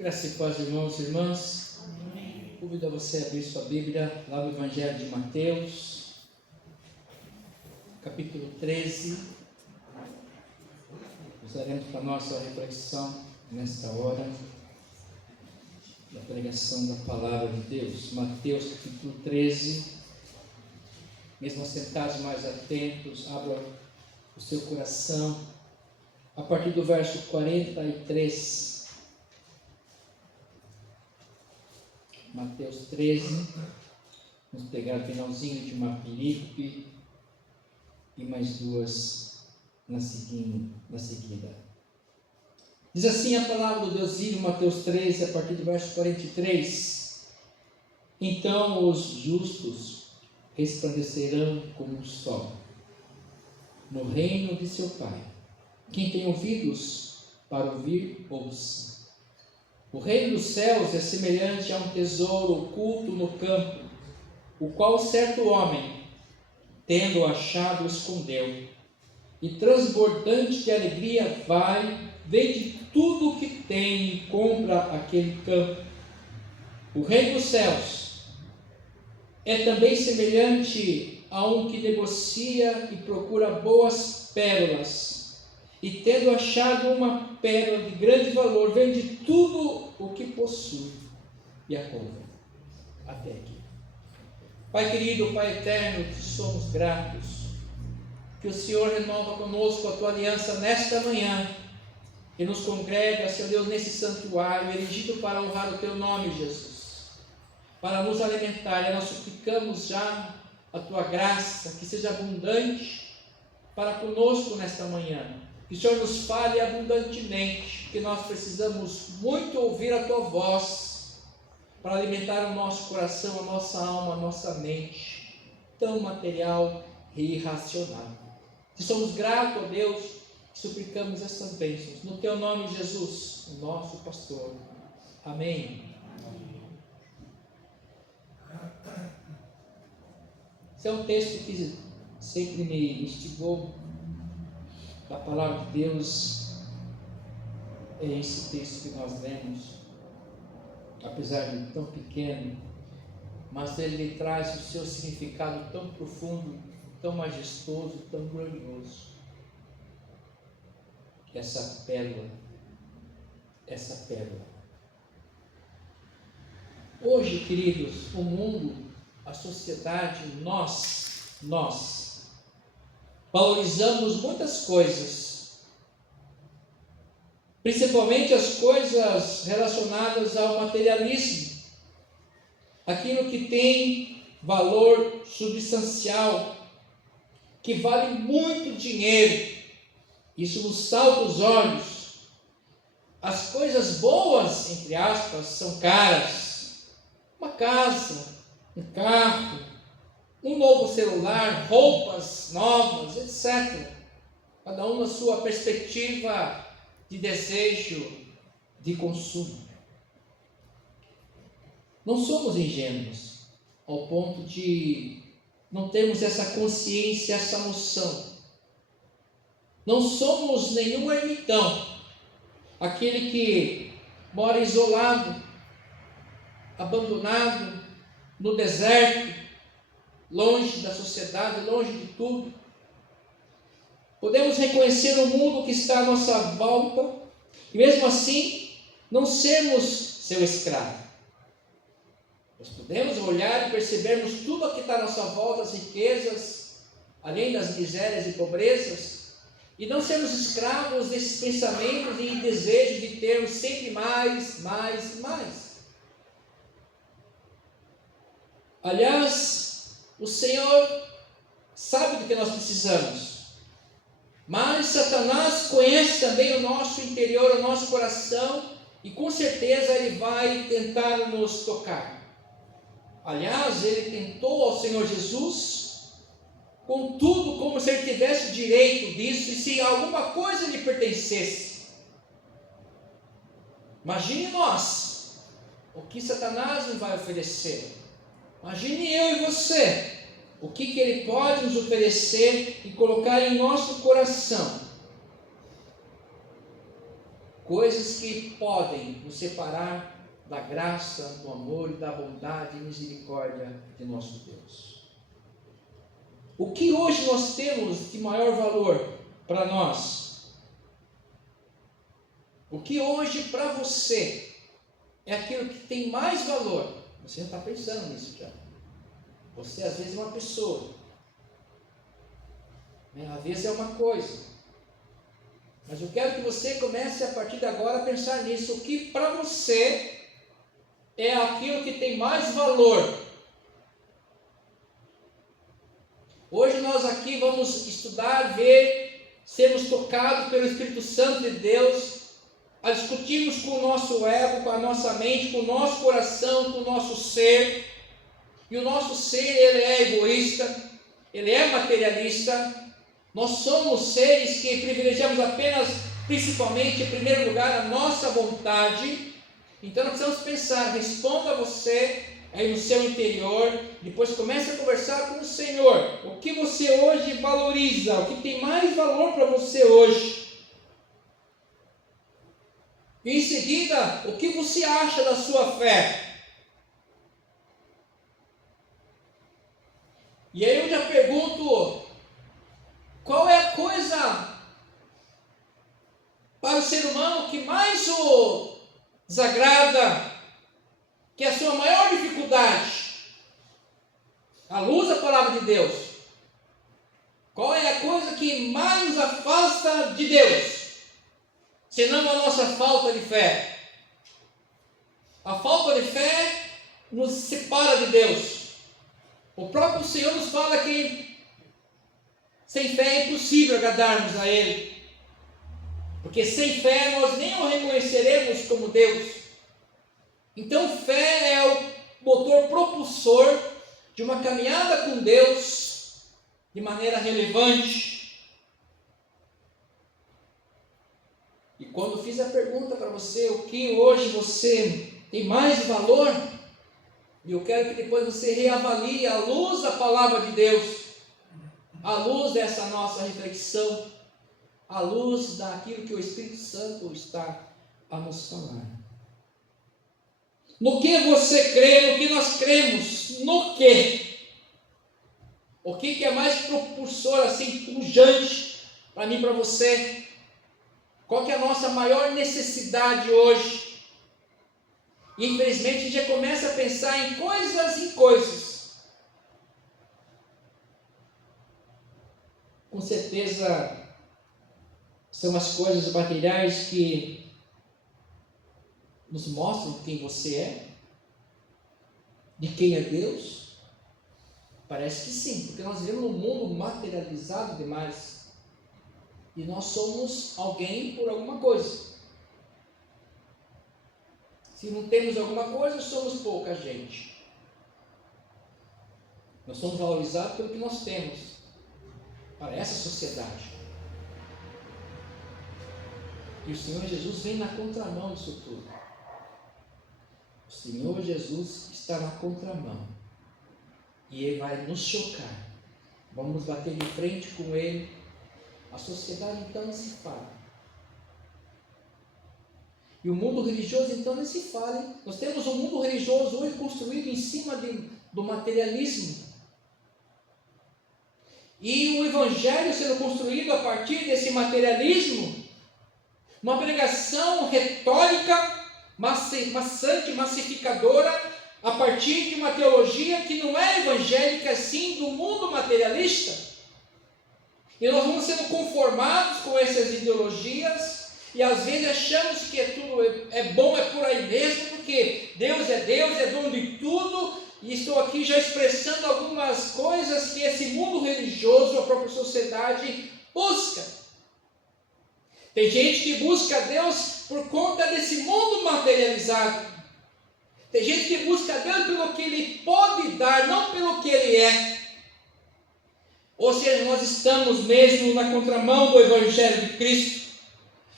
Graça e paz, irmãos e irmãs. Amém. Convido a você a abrir sua Bíblia lá no Evangelho de Mateus, capítulo 13. Usaremos para nossa reflexão nesta hora da pregação da palavra de Deus. Mateus, capítulo 13. Mesmo assentados mais atentos, abra o seu coração a partir do verso 43. Mateus 13, vamos pegar o finalzinho de uma perícope e mais duas na seguida. Diz assim a palavra do Deus vivo, Mateus 13, a partir do verso 43. Então os justos resplandecerão como o sol no reino de seu Pai. Quem tem ouvidos para ouvir, ouça. O reino dos céus é semelhante a um tesouro oculto no campo, o qual certo homem, tendo achado, escondeu, e transbordante de alegria vende tudo o que tem e compra aquele campo. O reino dos céus é também semelhante a um que negocia e procura boas pérolas, e tendo achado uma pérola de grande valor, vende tudo o que possui e a compra. Até aqui. Pai querido, Pai eterno, te somos gratos, que o Senhor renova conosco a tua aliança nesta manhã, e nos congrega, Senhor Deus, nesse santuário, erigido para honrar o teu nome, Jesus, para nos alimentar, e nós suplicamos já a tua graça, que seja abundante para conosco nesta manhã. Que o Senhor nos fale abundantemente, porque nós precisamos muito ouvir a tua voz para alimentar o nosso coração, a nossa alma, a nossa mente, tão material e irracional. Que somos gratos a Deus e suplicamos essas bênçãos. No teu nome, Jesus, o nosso pastor. Amém. Esse é um texto que sempre me instigou. A palavra de Deus é esse texto que nós lemos, apesar de tão pequeno, mas ele traz o seu significado tão profundo, tão majestoso, tão glorioso. Essa pérola. Hoje, queridos, o mundo, a sociedade, nós valorizamos muitas coisas, principalmente as coisas relacionadas ao materialismo, aquilo que tem valor substancial, que vale muito dinheiro. Isso nos salta os olhos. As coisas boas, entre aspas, são caras. Uma casa, um carro, um novo celular, roupas novas, etc. Cada um na sua perspectiva de desejo, de consumo. Não somos ingênuos ao ponto de não termos essa consciência, essa noção. Não somos nenhum ermitão, aquele que mora isolado, abandonado, no deserto, longe da sociedade, longe de tudo. Podemos reconhecer o mundo que está à nossa volta e mesmo assim não sermos seu escravo. Nós podemos olhar e percebermos tudo o que está à nossa volta, as riquezas, além das misérias e pobrezas, e não sermos escravos desses pensamentos e desejo de termos sempre mais. Aliás, o Senhor sabe do que nós precisamos, mas Satanás conhece também o nosso interior, o nosso coração, e com certeza ele vai tentar nos tocar. Aliás, ele tentou ao Senhor Jesus, contudo, como se ele tivesse direito disso, e se alguma coisa lhe pertencesse. Imagine nós, o que Satanás nos vai oferecer. Imagine eu e você, o que ele pode nos oferecer e colocar em nosso coração. coisas que podem nos separar da graça, do amor e da bondade e misericórdia de nosso Deus. O que hoje nós temos de maior valor para nós? O que hoje para você é aquilo que tem mais valor? Você não está pensando nisso já. Você às vezes é uma pessoa, às vezes é uma coisa. Mas eu quero que você comece a partir de agora a pensar nisso. O que para você é aquilo que tem mais valor? Hoje nós aqui vamos estudar, ver, sermos tocados pelo Espírito Santo de Deus, a discutirmos com o nosso ego, com a nossa mente, com o nosso coração, com o nosso ser. E o nosso ser, ele é egoísta, ele é materialista. Nós somos seres que privilegiamos apenas, principalmente, em primeiro lugar, a nossa vontade. Então nós precisamos pensar, responda você aí no seu interior, depois comece a conversar com o Senhor. O que você hoje valoriza, o que tem mais valor para você hoje? E em seguida, o que você acha da sua fé? E aí eu já pergunto, qual é a coisa para o ser humano que mais o desagrada, que é a sua maior dificuldade? À luz da palavra de Deus, qual é a coisa que mais nos afasta de Deus? Senão a nossa falta de fé. A falta de fé nos separa de Deus. O próprio Senhor nos fala que sem fé é impossível agradarmos a Ele, porque sem fé nós nem o reconheceremos como Deus. Então fé é o motor propulsor de uma caminhada com Deus de maneira relevante. E quando eu fiz a pergunta para você, o que hoje você tem mais valor? E eu quero que depois você reavalie à luz da palavra de Deus, à luz dessa nossa reflexão, à luz daquilo que o Espírito Santo está a nos falar. No que você crê, no que nós cremos, no que? O que é mais propulsor, assim, pujante para mim e para você? Qual que é a nossa maior necessidade hoje? E infelizmente a gente já começa a pensar em coisas. Com certeza são as coisas materiais que nos mostram quem você é, de quem é Deus. Parece que sim, porque nós vivemos num mundo materializado demais. E nós somos alguém por alguma coisa. Se não temos alguma coisa, somos pouca gente. Nós somos valorizados pelo que nós temos para essa sociedade. E o Senhor Jesus vem na contramão disso tudo. O Senhor Jesus está na contramão. E Ele vai nos chocar. Vamos bater de frente com Ele. A sociedade então não se fala. E o mundo religioso então nem se fala. Nós temos um mundo religioso hoje construído em cima do materialismo. E o Evangelho sendo construído a partir desse materialismo, uma pregação retórica, maçante, massificadora, a partir de uma teologia que não é evangélica, sim do mundo materialista. E nós vamos sendo conformados com essas ideologias, e às vezes achamos que tudo é bom, é por aí mesmo, porque Deus é dono de tudo, e estou aqui já expressando algumas coisas que esse mundo religioso, a própria sociedade, busca. Tem gente que busca Deus por conta desse mundo materializado. Tem gente que busca Deus pelo que Ele pode dar, não pelo que Ele é. Ou seja, nós estamos mesmo na contramão do Evangelho de Cristo.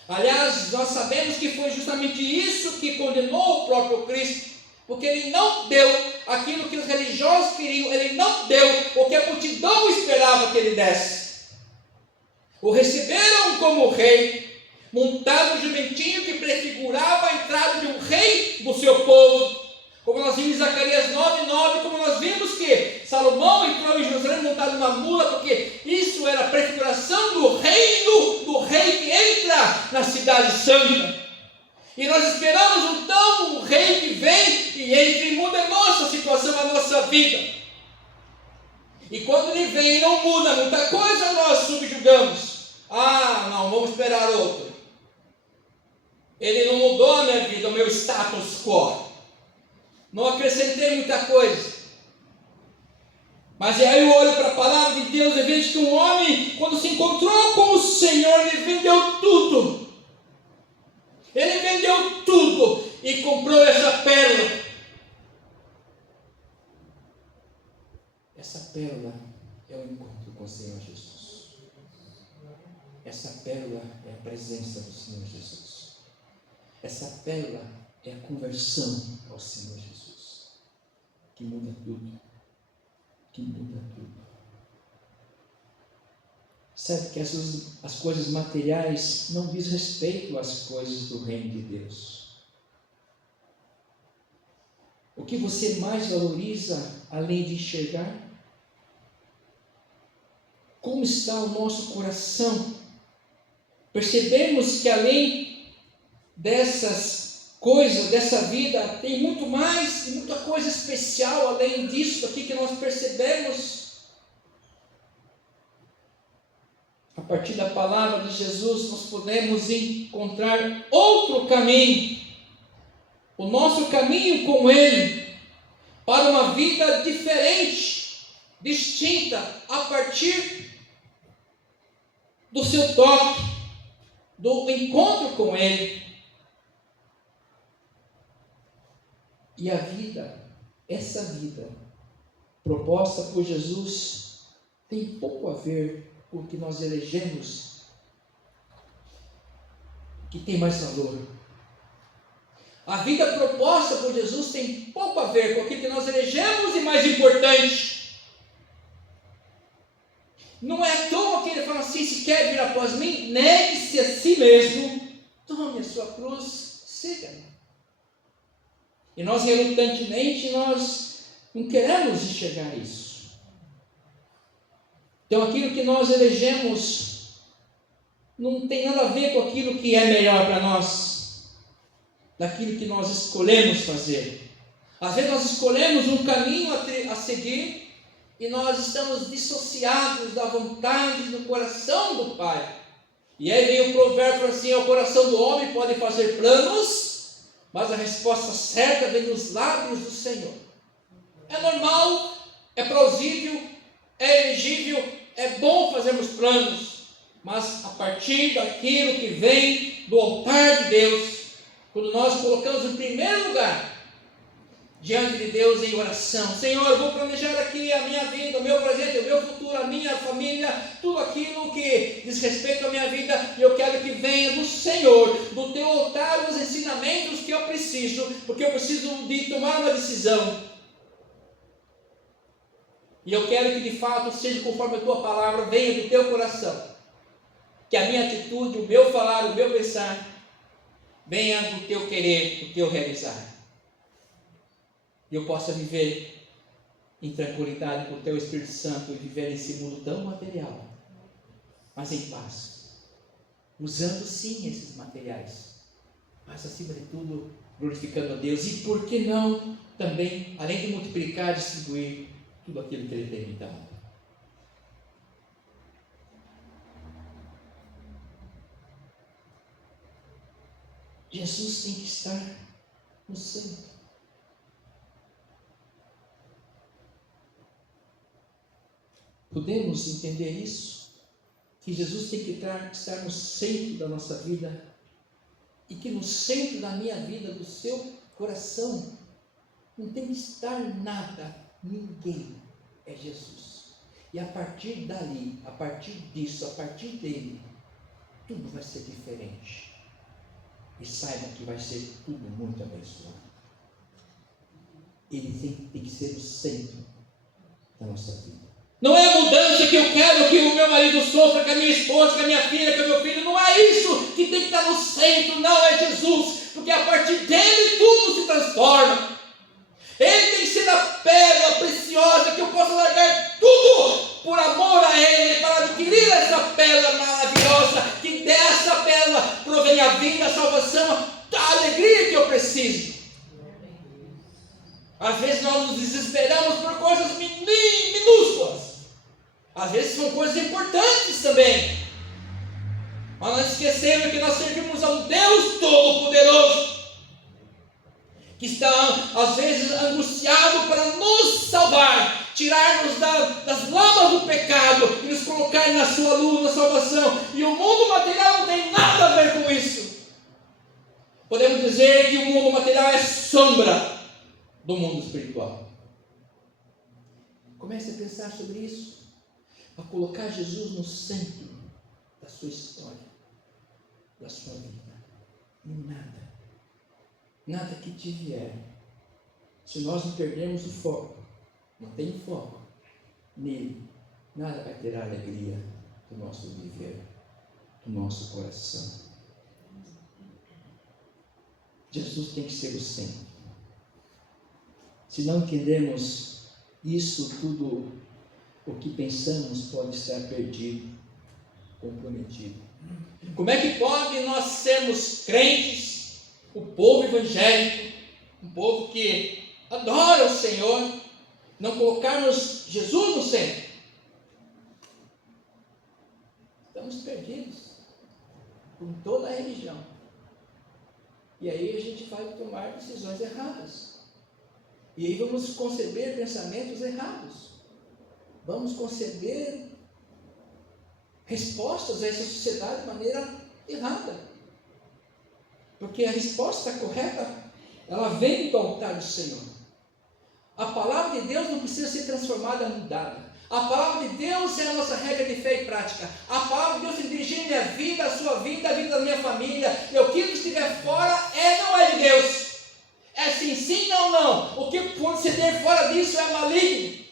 Aliás, nós sabemos que foi justamente isso que condenou o próprio Cristo, porque Ele não deu aquilo que os religiosos queriam, Ele não deu o que a multidão esperava que Ele desse. O receberam como rei, montado no jumentinho que prefigurava a entrada de um rei do seu povo. Como nós vimos em Zacarias 9:9, como nós vimos que Salomão entrou em Jerusalém montado numa mula, porque isso era a prefiguração do reino do rei que entra na cidade santa. E nós esperamos então um rei que vem e entre e muda a nossa situação, a nossa vida. E quando ele vem e não muda muita coisa, nós subjugamos. Ah, não, vamos esperar outro. Ele não mudou a minha vida, o meu status quo. Não acrescentei muita coisa. Mas aí eu olho para a palavra de Deus e vejo que um homem, quando se encontrou com o Senhor, ele vendeu tudo. Ele vendeu tudo e comprou essa pérola. Essa pérola é o encontro com o Senhor Jesus. Essa pérola é a presença do Senhor Jesus. Essa pérola é a conversão ao Senhor Jesus, que muda tudo. Que muda tudo. Sabe que as coisas materiais não diz respeito às coisas do reino de Deus. O que você mais valoriza, além de enxergar? Como está o nosso coração? Percebemos que além dessas coisas, dessa vida, tem muito mais, muita coisa especial além disso aqui que nós percebemos. A partir da palavra de Jesus, nós podemos encontrar outro caminho, o nosso caminho com Ele, para uma vida diferente, distinta, a partir do seu toque, do encontro com Ele. E a vida, essa vida, proposta por Jesus, tem pouco a ver com o que nós elegemos, que tem mais valor. A vida proposta por Jesus tem pouco a ver com aquilo que nós elegemos e mais importante. Não é à toa que ele fala assim: se quer vir após mim, negue-se a si mesmo, tome a sua cruz, siga-me. E nós, relutantemente, nós não queremos enxergar isso. Então, aquilo que nós elegemos não tem nada a ver com aquilo que é melhor para nós, daquilo que nós escolhemos fazer. Às vezes nós escolhemos um caminho a seguir e nós estamos dissociados da vontade do coração do Pai. E aí vem o provérbio assim: o coração do homem pode fazer planos, mas a resposta certa vem dos lábios do Senhor. É normal, é plausível, é elegível, é bom fazermos planos, mas a partir daquilo que vem do altar de Deus, quando nós colocamos em primeiro lugar diante de Deus em oração: Senhor, eu vou planejar aqui a minha vida, o meu presente, o meu futuro, a minha família, tudo aquilo que diz respeito à minha vida, e eu quero que venha do Senhor, do teu altar, os ensinamentos que eu preciso, porque eu preciso de tomar uma decisão. E eu quero que de fato seja conforme a tua palavra, venha do teu coração, que a minha atitude, o meu falar, o meu pensar, venha do teu querer, do teu realizar. E eu possa viver em tranquilidade com o teu Espírito Santo e viver nesse mundo tão material, mas em paz, usando sim esses materiais, mas acima de tudo glorificando a Deus. E por que não também, além de multiplicar, distribuir tudo aquilo que Ele tem me dado. Jesus tem que estar no centro. Podemos entender isso? Que Jesus tem que estar no centro da nossa vida, e que no centro da minha vida, do seu coração, não tem que estar nada, ninguém, é Jesus. E a partir dali, a partir disso, a partir dele, tudo vai ser diferente. E saibam que vai ser tudo muito abençoado. Ele tem que ser o centro da nossa vida. Não é a mudança que eu quero que o meu marido sofra, que a minha esposa, que a minha filha, que o meu filho. Não é isso que tem que estar no centro. Não, é Jesus. Porque a partir dele tudo se transforma. Ele tem que ser a pérola preciosa que eu possa largar tudo por amor a Ele, para adquirir essa pérola maravilhosa, que dessa pérola provém a vida, a salvação, a alegria que eu preciso. Às vezes nós nos desesperamos por coisas minúsculas. Às vezes são coisas importantes também. Mas nós esquecemos que nós servimos a um Deus Todo-Poderoso, que está às vezes angustiado para nos salvar, tirar-nos das lamas do pecado e nos colocar na sua luz, na salvação. E o mundo material não tem nada a ver com isso. Podemos dizer que o mundo material é sombra do mundo espiritual. Comece a pensar sobre isso, a colocar Jesus no centro da sua história, da sua vida. Nada que te vier, se nós não perdermos o foco, não tem foco nele, nada vai ter a alegria do nosso viver, do nosso coração. Jesus tem que ser o centro. Se não entendermos isso, tudo o que pensamos pode estar perdido, comprometido. Como é que pode nós sermos crentes, o povo evangélico, um povo que adora o Senhor, não colocarmos Jesus no centro? Estamos perdidos com toda a religião. E aí a gente vai tomar decisões erradas. E aí vamos conceber pensamentos errados. Vamos conceber respostas a essa sociedade de maneira errada. Porque a resposta correta, ela vem do altar do Senhor. A palavra de Deus não precisa ser transformada, mudada. A palavra de Deus é a nossa regra de fé e prática. A palavra de Deus se dirige a minha vida, a sua vida, a vida da minha família. E o que estiver fora não é de Deus. É sim, não. O que proceder fora disso é maligno.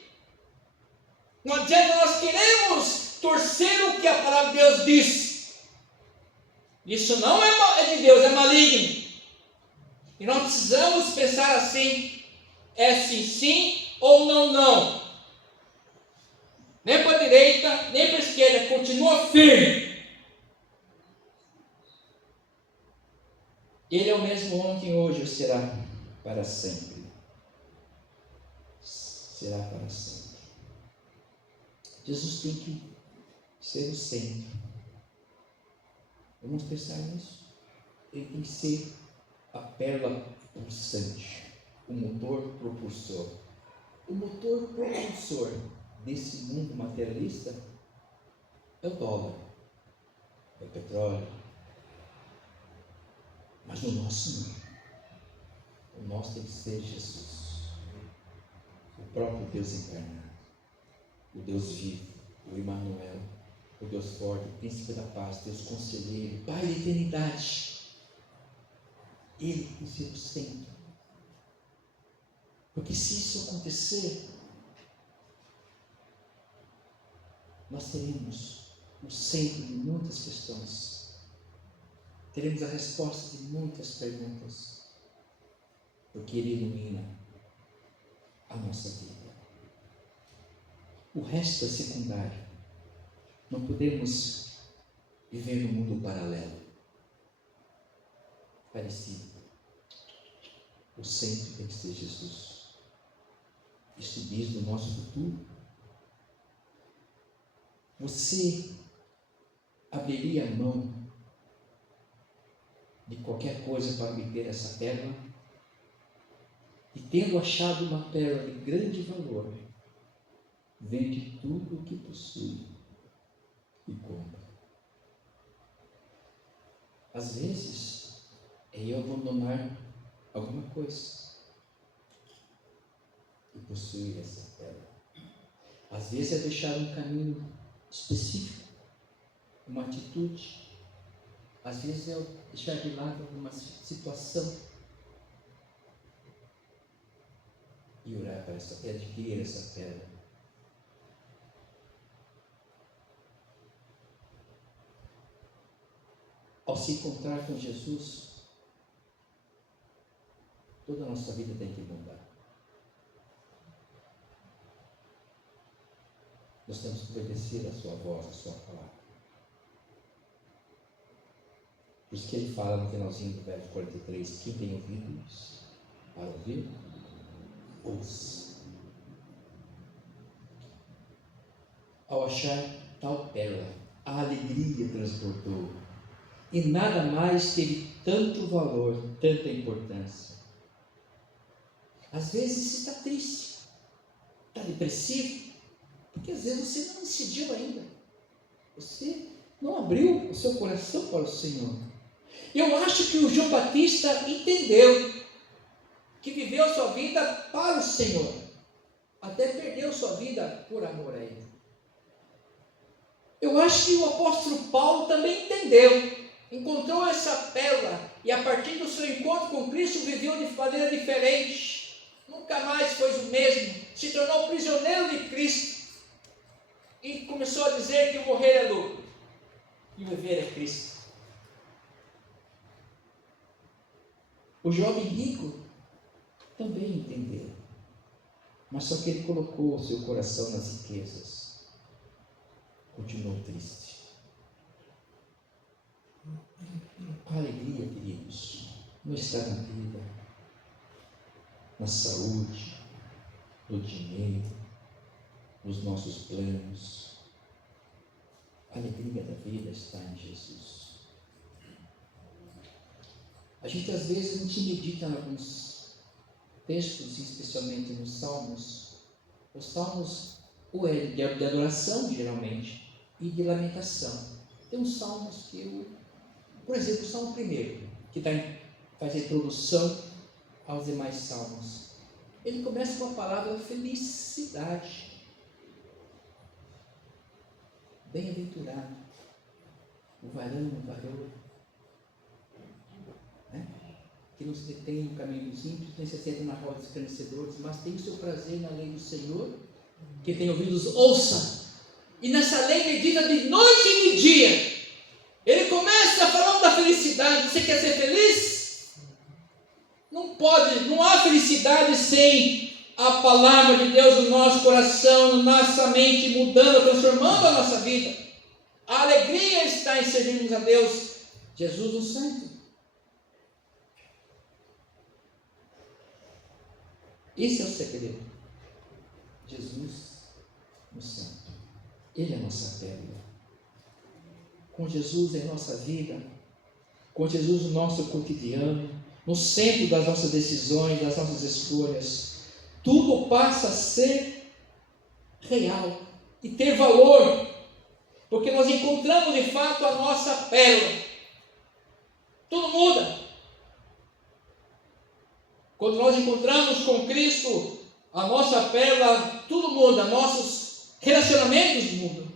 Não adianta nós queremos torcer o que a palavra de Deus diz. Isso não é de Deus, é maligno. E nós precisamos pensar assim: é sim ou não. Nem para a direita, nem para a esquerda, continua firme. Ele é o mesmo ontem, hoje, será para sempre. Será para sempre. Jesus tem que ser o centro. Vamos pensar nisso. Ele tem que ser a pérola pulsante, o motor propulsor. O motor propulsor desse mundo materialista é o dólar, é o petróleo. Mas o nosso não. O nosso tem que ser Jesus, o próprio Deus encarnado, o Deus vivo, o Emmanuel, o Deus forte, o príncipe da paz, Deus conselheiro, Pai da eternidade. Ele tem que ser o centro. Porque se isso acontecer, nós teremos o centro de muitas questões. Teremos a resposta de muitas perguntas. Porque Ele ilumina a nossa vida. O resto é secundário. Não podemos viver num mundo paralelo, parecido. O centro tem que ser Jesus. Isso diz do nosso futuro. Você abriria a mão de qualquer coisa para obter essa pérola? E tendo achado uma pérola de grande valor, vende tudo o que possui e compra. Às vezes é eu abandonar alguma coisa e possuir essa pérola. Às vezes é deixar um caminho específico, uma atitude. Às vezes é deixar de lado alguma situação e orar para adquirir essa pérola. ao se encontrar com Jesus, toda a nossa vida tem que mudar. Nós temos que obedecer a sua voz, a sua palavra. Por isso que ele fala no finalzinho do verso 43, quem tem ouvidos para ouvir, ouça. Ao achar tal pérola, a alegria transbordou, e nada mais teve tanto valor, tanta importância. Às vezes você está triste, está depressivo, porque às vezes você não decidiu ainda, você não abriu o seu coração para o Senhor. Eu acho que o João Batista entendeu que viveu a sua vida para o Senhor, até perdeu sua vida por amor a Ele. Eu acho que o apóstolo Paulo também entendeu, encontrou essa pérola e a partir do seu encontro com Cristo viveu de maneira diferente, nunca mais foi o mesmo, se tornou prisioneiro de Cristo e começou a dizer que o morrer é lucro e o viver é Cristo. O jovem rico também entendeu, mas só que ele colocou o seu coração nas riquezas, continuou triste. A alegria, queridos, não está na vida, na saúde, no dinheiro, nos nossos planos. A alegria da vida está em Jesus. A gente às vezes a gente medita em alguns textos, especialmente nos Salmos. Os Salmos ou é de adoração, geralmente, e de lamentação. Tem uns Salmos que eu, por exemplo, o Salmo 1, que faz a introdução aos demais Salmos. Ele começa com a palavra felicidade. Bem-aventurado o varão, o varoa, que não se detém no caminho dos ímpios, nem se senta na roda dos escarnecedores, mas tem o seu prazer na lei do Senhor. Quem tem ouvidos, ouça. E nessa lei medita de noite e de dia. Ele começa falando da felicidade. Você quer ser feliz? Não pode, não há felicidade sem a palavra de Deus no nosso coração, na nossa mente, mudando, transformando a nossa vida. A alegria está em servirmos a Deus. Jesus no santo. Esse é o segredo. Jesus no santo. Ele é a nossa pérola. Com Jesus em nossa vida, com Jesus no nosso cotidiano, no centro das nossas decisões, das nossas escolhas, tudo passa a ser real e ter valor, porque nós encontramos de fato a nossa pérola. Tudo muda. Quando nós encontramos com Cristo a nossa pérola, tudo muda, nossos relacionamentos mudam,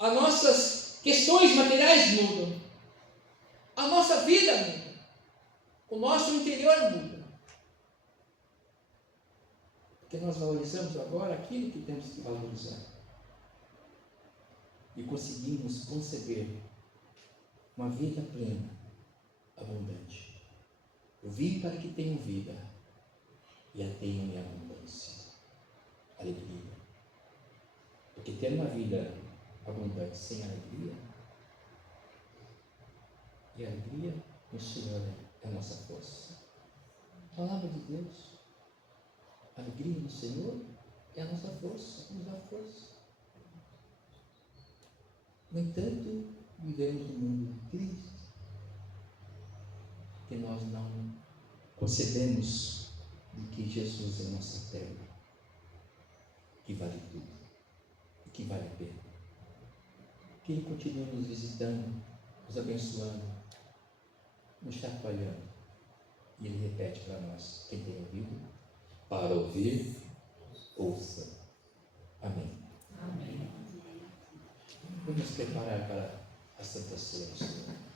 as nossas questões materiais mudam, a nossa vida muda, o nosso interior muda, porque nós valorizamos agora aquilo que temos que valorizar e conseguimos conceber uma vida plena, abundante. Eu vim para que tenham vida e a tenham em abundância. Alegria. Porque ter uma vida abundante sem alegria, e a alegria no Senhor é a nossa força. Palavra de Deus. A alegria no Senhor é a nossa força, nos dá força. No entanto, vivemos num mundo triste, que nós não concebemos de que Jesus é nossa terra, que vale tudo, e que vale a pena. Que Ele continue nos visitando, nos abençoando, nos chacoalhando. E Ele repete para nós, quem tem ouvido, para ouvir, ouça. Amém. Amém. Vamos nos preparar para a Santa Ceia.